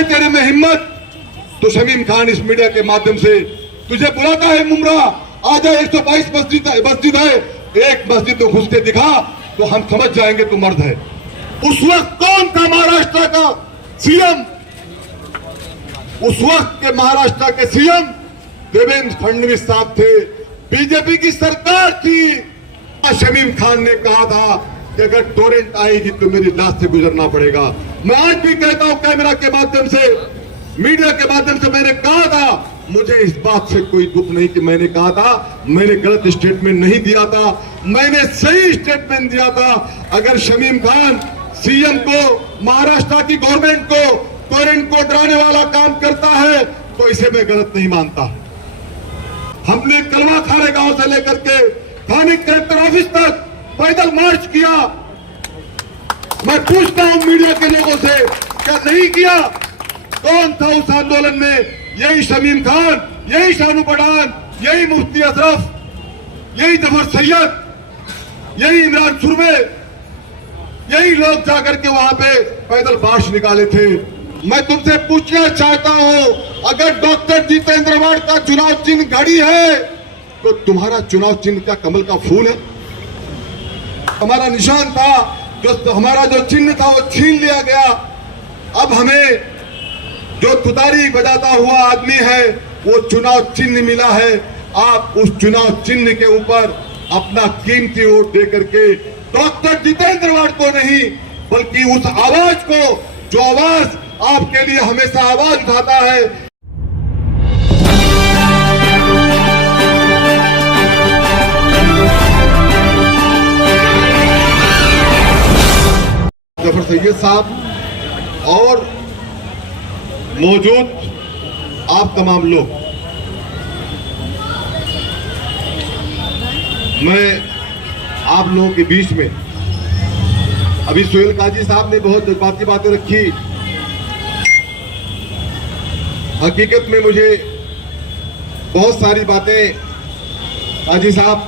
है तेरे में हिम्मत तो शमीम खान इस मीडिया के माध्यम से तुझे बुलाता है मुमरा, आजा 122 मस्जिद है, एक मस्जिद तो घुस के दिखा तो हम समझ जाएंगे तू मर्द है। उस वक्त कौन था महाराष्ट्र का सीएम? उस वक्त के महाराष्ट्र के सीएम देवेंद्र फडणवीस साहब थे, बीजेपी की सरकार थी। शमीम खान ने कहा था कि अगर टोरेंट आएगी तो मेरी लाश से गुजरना पड़ेगा। मैं आज भी कहता हूं कैमरा के माध्यम से, मीडिया के माध्यम से, मैंने कहा था, मुझे इस बात से कोई दुख नहीं कि मैंने कहा था, मैंने गलत स्टेटमेंट नहीं दिया था, मैंने सही स्टेटमेंट दिया था। अगर शमीम खान सीएम को, महाराष्ट्र की गवर्नमेंट को, टोरेंट को डराने वाला काम करता है तो इसे मैं गलत नहीं मानता। हमने कलवा खारे गांव से लेकर के थाने कलेक्टर ऑफिस तक पैदल मार्च किया। मैं पूछता हूं मीडिया के लोगों से, क्या नहीं किया? कौन था उस आंदोलन में? यही शमीम खान, यही शानू पठान, यही मुफ्ती अशरफ, यही जफर सैयद, यही इमरान सुरवे, यही लोग जाकर के वहां पे पैदल मार्च निकाले थे। मैं तुमसे पूछना चाहता हूं, अगर डॉक्टर जितेंद्र अवार्ड का चुनाव चिन्ह घड़ी है तो तुम्हारा चुनाव चिन्ह क्या कमल का फूल है? हमारा निशान था, जो हमारा जो चिन्ह था वो छीन लिया गया। अब हमें जो तुतारी बजाता हुआ आदमी है वो चुनाव चिन्ह मिला है। आप उस चुनाव चिन्ह के ऊपर अपना कीमती वोट दे करके डॉक्टर जितेंद्र अवार्ड को नहीं बल्कि उस आवाज को, जो आवाज आपके लिए हमेशा आवाज उठाता है। जफर सैयद साहब और मौजूद आप तमाम लोग, मैं आप लोगों के बीच में, अभी सोहेल काजी साहब ने बहुत जज्बाती बातें रखी। हकीकत में मुझे बहुत सारी बातें काजी साहब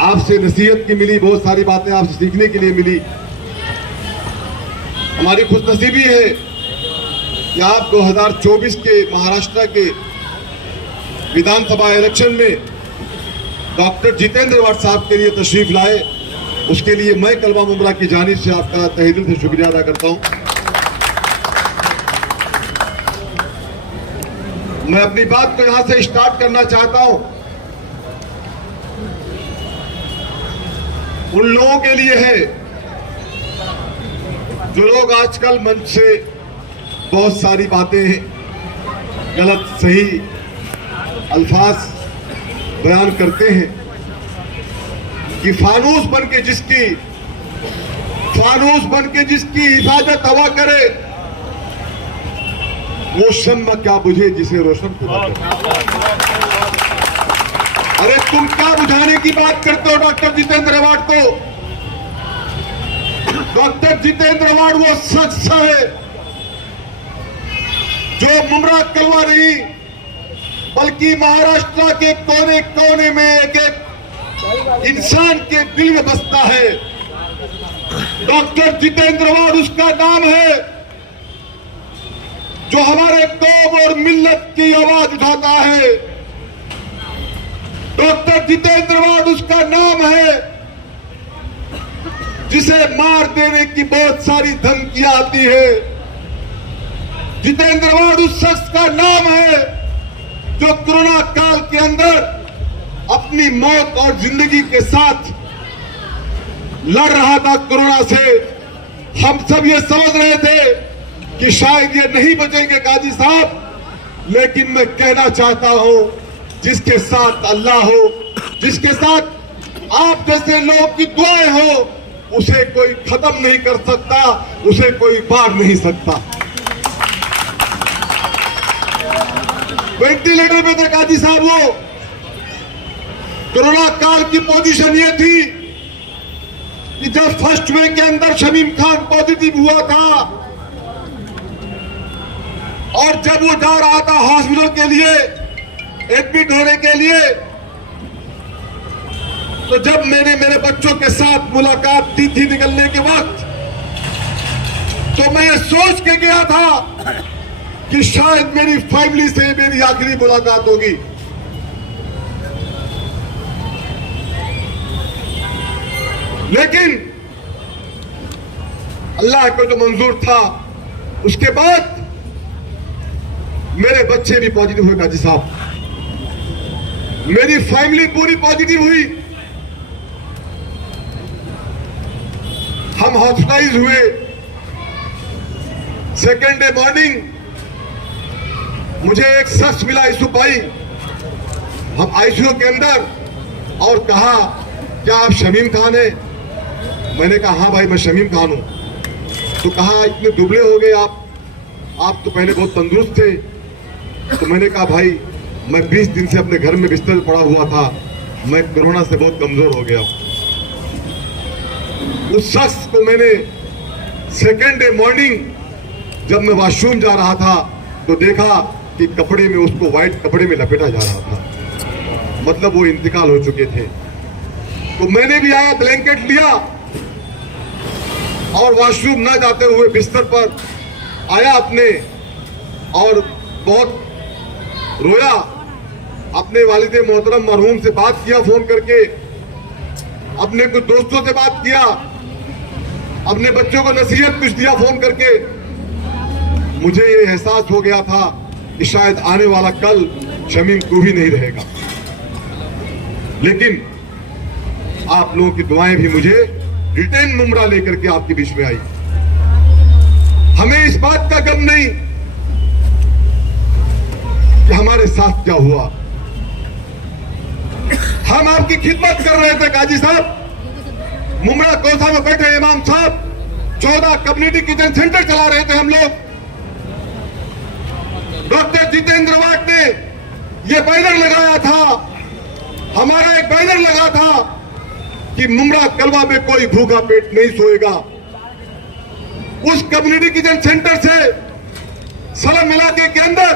आपसे नसीहत की मिली, बहुत सारी बातें आपसे सीखने के लिए मिली। हमारी खुशनसीबी है कि आप 2024 के महाराष्ट्र के विधानसभा इलेक्शन में डॉक्टर जितेंद्र अवार्ड साहब के लिए तशरीफ लाए। उसके लिए मैं कलवा मुमरा की जानिब से आपका तहे दिल से शुक्रिया अदा करता हूं। मैं अपनी बात को यहां से स्टार्ट करना चाहता हूं। उन लोगों के लिए है जो लोग आजकल मंच से बहुत सारी बातें गलत सही अल्फाज बयान करते हैं कि फानूस बन के जिसकी हिफाजत हवा करे वो शम्मा क्या बुझे जिसे रोशन खुदा करे। अरे तुम क्या बुझाने की बात करते हो डॉक्टर जितेंद्र अवार्ड को? डॉक्टर जितेंद्र अवार्ड वो शख्स है जो मुमरा कलवा नहीं बल्कि महाराष्ट्र के कोने कोने में एक एक इंसान के दिल में बसता है। डॉक्टर जितेंद्र अवार्ड उसका नाम है जो हमारे कौम और मिल्लत की आवाज उठाता है। डॉक्टर जितेंद्र अवार्ड उसका नाम है जिसे मार देने की बहुत सारी धमकियां आती है। जितेंद्र अवार्ड उस शख्स का नाम है जो कोरोना काल के अंदर अपनी मौत और जिंदगी के साथ लड़ रहा था कोरोना से। हम सब ये समझ रहे थे कि शायद ये नहीं बचेंगे काजी साहब, लेकिन मैं कहना चाहता हूं जिसके साथ अल्लाह हो, जिसके साथ आप जैसे लोग की दुआएं हो, उसे कोई खत्म नहीं कर सकता, उसे कोई मार नहीं सकता। वेंटिलेटर पे थे काजी साहब। वो कोरोना काल की पोजीशन ये थी कि जब फर्स्ट वेव के अंदर शमीम खान पॉजिटिव हुआ था और जब वो जा रहा था हॉस्पिटल के लिए एडमिट होने के लिए, तो जब मैंने मेरे बच्चों के साथ मुलाकात की थी निकलने के वक्त, तो मैं ये सोच के गया था कि शायद मेरी फैमिली से मेरी आखिरी मुलाकात होगी। लेकिन अल्लाह को जो मंजूर था, उसके बाद मेरे बच्चे भी पॉजिटिव हुए काजी साहब, मेरी फैमिली पूरी पॉजिटिव हुई। हम हॉस्पिटलाइज हुए। सेकेंड डे मॉर्निंग मुझे एक शख्स मिला, यूसुफ भाई, हम आईसीयू के अंदर, और कहा क्या आप शमीम खान हैं? मैंने कहा हाँ भाई मैं शमीम खान हूं। तो कहा इतने दुबले हो गए आप तो पहले बहुत तंदुरुस्त थे। तो मैंने कहा भाई मैं 20 दिन से अपने घर में बिस्तर पड़ा हुआ था, मैं कोरोना से बहुत कमजोर हो गया। उस शख्स को मैंने सेकेंड डे मॉर्निंग जब मैं वॉशरूम जा रहा था तो देखा कि कपड़े में, उसको व्हाइट कपड़े में लपेटा जा रहा था, मतलब वो इंतकाल हो चुके थे। तो मैंने भी आया, ब्लैंकेट लिया और वॉशरूम ना जाते हुए बिस्तर पर आया अपने, और बहुत रोया। अपने वालिदे मोहतरम मरहूम से बात किया फोन करके, अपने कुछ दोस्तों से बात किया, अपने बच्चों को नसीहत कुछ दिया फोन करके। मुझे ये एहसास हो गया था कि शायद आने वाला कल शमीम को भी नहीं रहेगा। लेकिन आप लोगों की दुआएं भी मुझे रिटर्न मुमरा लेकर के आपके बीच में आई। हमें इस बात का गम नहीं कि हमारे साथ क्या हुआ। हम आपकी खिदमत कर रहे थे काजी साहब। मुमरा कोसा में बैठे इमाम साहब 14 कम्युनिटी किचन सेंटर चला रहे थे हम लोग। डॉक्टर जितेंद्र वाट ने यह बैनर लगाया था, हमारा एक बैनर लगा था कि मुमरा कलवा में कोई भूखा पेट नहीं सोएगा। उस कम्युनिटी किचन सेंटर से सलम इलाके के अंदर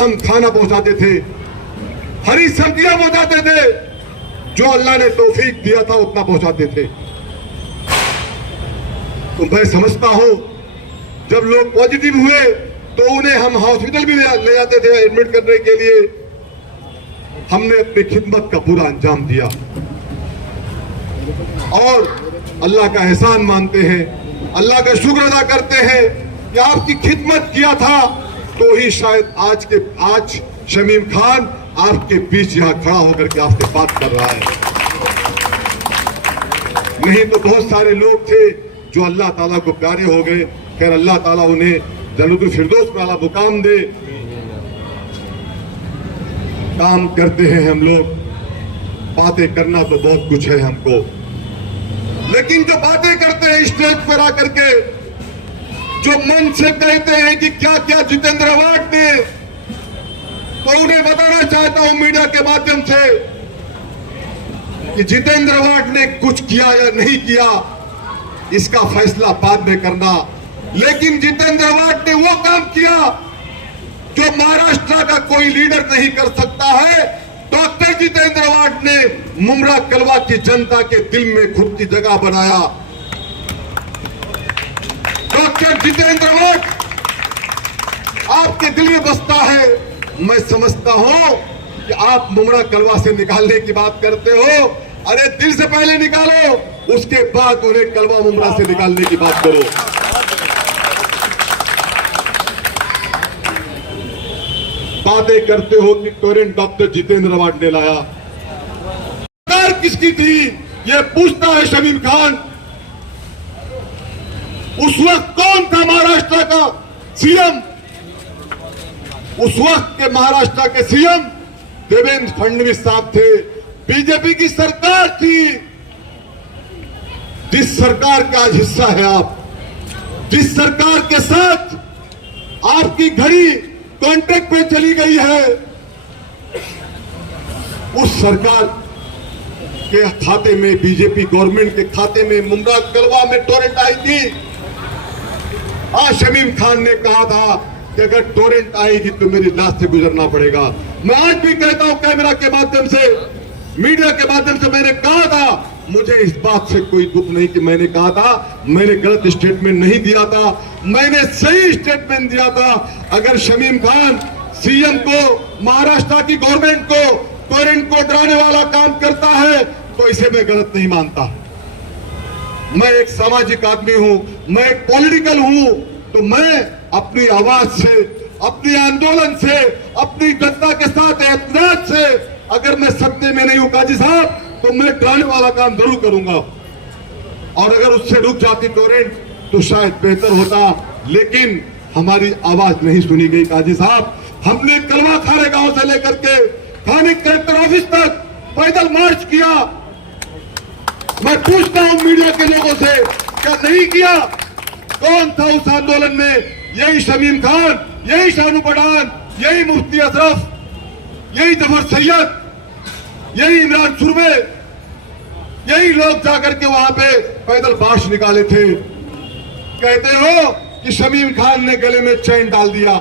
हम खाना पहुंचाते थे, हरी सब्जियां पहुंचाते थे, जो अल्लाह ने तौफीक दिया था उतना पहुंचाते थे। तो मैं समझता हूं जब लोग पॉजिटिव हुए तो उन्हें हम हॉस्पिटल भी ले जाते थे एडमिट करने के लिए। हमने अपनी खिदमत का पूरा अंजाम दिया और अल्लाह का एहसान मानते हैं, अल्लाह का शुक्र अदा करते हैं कि आपकी खिदमत किया था तो ही शायद आज शमीम खान आपके बीच यहां खड़ा होकर के आपसे बात कर रहा है। नहीं तो बहुत सारे लोग थे जो अल्लाह ताला को प्यारे हो गए। खैर अल्लाह ताला उन्हें जन्नतुल फिरदौस में आला मुकाम दे। काम करते हैं हम लोग, बातें करना तो बहुत कुछ है हमको, लेकिन जो बातें करते हैं स्टेज पर आकर के, जो मन से कहते हैं कि क्या क्या जितेंद्र अवार्ड ने, तो उन्हें बताना चाहता हूं मीडिया के माध्यम से कि जितेंद्र अवार्ड ने कुछ किया या नहीं किया इसका फैसला बाद में करना, लेकिन जितेंद्र अवार्ड ने वो काम किया जो महाराष्ट्र का कोई लीडर नहीं कर सकता है। डॉक्टर जितेंद्र अवार्ड ने मुमरा कलवा की जनता के दिल में खुद की जगह बनाया। डॉक्टर जितेंद्र अवार्ड आपके दिल में बसता है। मैं समझता हूं कि आप मुमरा कलवा से निकालने की बात करते हो, अरे दिल से पहले निकालो, उसके बाद उन्हें कलवा मुमरा से निकालने की बात करो। बातें करते हो कि टोरेंट डॉक्टर जितेंद्र अवार्ड ने लाया, सरकार किसकी थी ये पूछता है शमीम खान। उस वक्त कौन था महाराष्ट्र का सीएम? उस वक्त के महाराष्ट्र के सीएम देवेंद्र फडणवीस साहब थे। बीजेपी की सरकार थी, जिस सरकार का आज हिस्सा है आप, जिस सरकार के साथ आपकी घड़ी कॉन्ट्रैक्ट पे चली गई है, उस सरकार के खाते में, बीजेपी गवर्नमेंट के खाते में मुमरा कलवा में टोरेंट आई थी। आज शमीम खान ने कहा था कि अगर टोरेंट आएगी तो मेरी लाश से गुजरना पड़ेगा। मैं आज भी कहता हूं कैमरा के माध्यम से, मीडिया के माध्यम से, मैंने कहा था मुझे इस बात से कोई दुख नहीं कि मैंने कहा था, मैंने गलत स्टेटमेंट नहीं दिया था, मैंने सही स्टेटमेंट दिया था। अगर शमीम खान सीएम को, महाराष्ट्र की गवर्नमेंट को, टोरेंट को डराने वाला काम करता है तो इसे मैं गलत नहीं मानता। मैं एक सामाजिक आदमी हूं, मैं एक पॉलिटिकल हूं, तो मैं अपनी आवाज से, अपने आंदोलन से, अपनी जनता के साथ एतराज से, अगर मैं सत्य में नहीं हूं काजी साहब, तो मैं डराने वाला काम जरूर करूंगा। और अगर उससे रुक जाती टोरेंट तो शायद बेहतर होता, लेकिन हमारी आवाज नहीं सुनी गई काजी साहब। हमने कलवा खारे गांव से लेकर के थाने कलेक्टर ऑफिस तक पैदल मार्च किया। मैं पूछता हूं मीडिया के लोगों से, क्या नहीं किया? कौन था उस आंदोलन में? यही शमीम खान, यही शानू पठान, यही मुफ्ती अशरफ, यही जफर सैयद, यही इमरान सुरवे, यही लोग जाकर के वहां पे पैदल मार्च निकाले थे। कहते हो कि शमीम खान ने गले में चैन डाल दिया।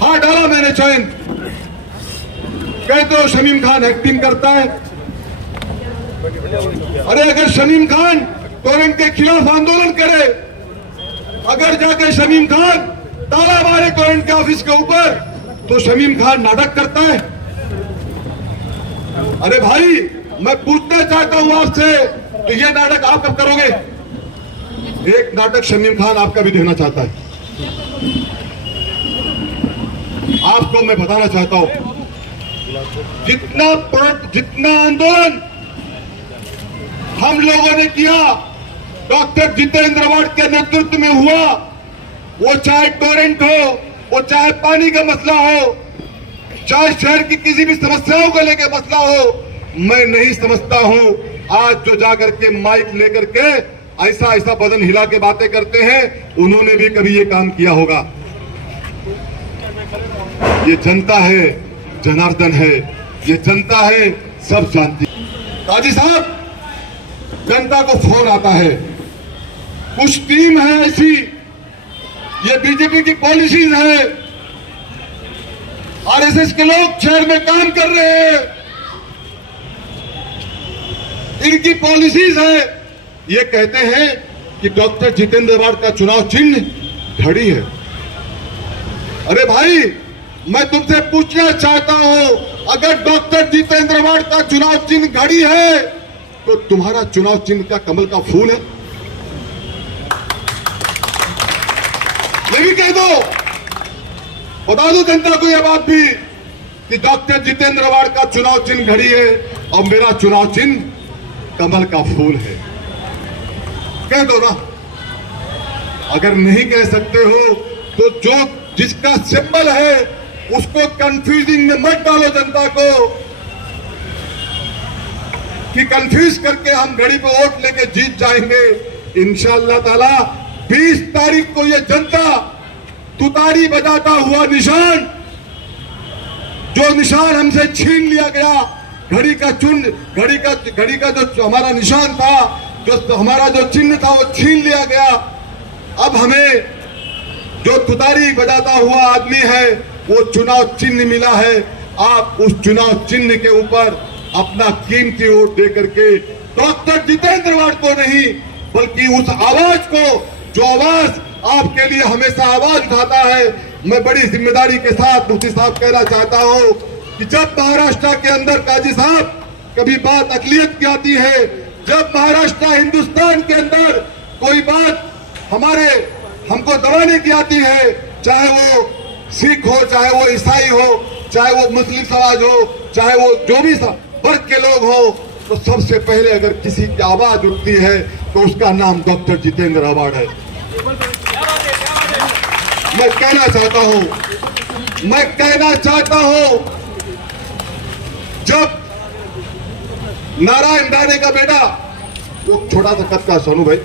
हाँ, डाला मैंने चैन। कहते हो शमीम खान एक्टिंग करता है। अरे अगर शमीम खान टोरेंट के खिलाफ आंदोलन करे, अगर जाके शमीम खान ताला मारे टोरेंट के ऑफिस के ऊपर, तो शमीम खान नाटक करता है। अरे भाई, मैं पूछना चाहता हूं आपसे, तो ये नाटक आप कब करोगे? एक नाटक शमीम खान आपका भी देखना चाहता है। आपको मैं बताना चाहता हूं, जितना आंदोलन हम लोगों ने किया डॉक्टर जितेंद्र अवार्ड के नेतृत्व में हुआ, वो चाहे टोरेंट हो, वो चाहे पानी का मसला हो, चाहे शहर की किसी भी समस्याओं को लेकर मसला हो, मैं नहीं समझता हूं आज जो जाकर के माइक लेकर के ऐसा ऐसा बदन हिला के बातें करते हैं, उन्होंने भी कभी ये काम किया होगा। ये जनता है, जनार्दन है, ये जनता है, सब जानती। काजी साहब, जनता को फोन आता है, कुछ टीम है ऐसी, ये बीजेपी की पॉलिसीज है, आरएसएस के लोग शहर में काम कर रहे हैं, इनकी पॉलिसीज है। ये कहते हैं कि डॉक्टर जितेंद्र अवार्ड का चुनाव चिन्ह घड़ी है। अरे भाई, मैं तुमसे पूछना चाहता हूं, अगर डॉक्टर जितेंद्र अवार्ड का चुनाव चिन्ह घड़ी है, तो तुम्हारा चुनाव चिन्ह क्या कमल का फूल है? ये भी कह दो, बता दो जनता को यह बात भी कि डॉक्टर जितेंद्र अवार्ड का चुनाव चिन्ह घड़ी है और मेरा चुनाव चिन्ह कमल का फूल है। कह दो ना। अगर नहीं कह सकते हो तो जो जिसका सिंबल है उसको कंफ्यूजिंग में मत डालो जनता को, कि कंफ्यूज करके हम घड़ी पे वोट लेके जीत जाएंगे। इंशाअल्लाह ताला 20 तारीख को ये जनता तुतारी बजाता हुआ निशान, जो निशान हमसे छीन लिया गया, घड़ी का जो हमारा निशान था, जो हमारा जो चिन्ह था, वो छीन लिया गया। अब हमें जो तुतारी बजाता हुआ आदमी है, वो चुनाव चिन्ह मिला है। आप उस चुनाव चिन्ह के ऊपर अपना कीमती वोट दे करके डॉक्टर जितेंद्र अवार्ड को नहीं, बल्कि उस आवाज को, जो आवाज आपके लिए हमेशा आवाज उठाता है। मैं बड़ी जिम्मेदारी के साथ मुफ्ती साहब कहना चाहता हूं कि जब महाराष्ट्र के अंदर काजी साहब कभी बात अकलियत की आती है, जब महाराष्ट्र हिंदुस्तान के अंदर कोई बात हमको दबाने की आती है, चाहे वो सिख हो, चाहे वो ईसाई हो, चाहे वो मुस्लिम समाज हो, चाहे वो जो भी वर्ग के लोग हो, तो सबसे पहले अगर किसी की आवाज उठती है तो उसका नाम डॉक्टर जितेंद्र अवार्ड है। मैं कहना चाहता हूं, जब नारायण राणे का बेटा, वो छोटा सा कद का सोनू भाई।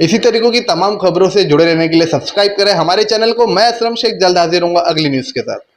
इसी तरीकों की तमाम खबरों से जुड़े रहने के लिए सब्सक्राइब करें हमारे चैनल को। मैं असलम शेख जल्द हाजिर हूंगा अगली न्यूज़ के साथ।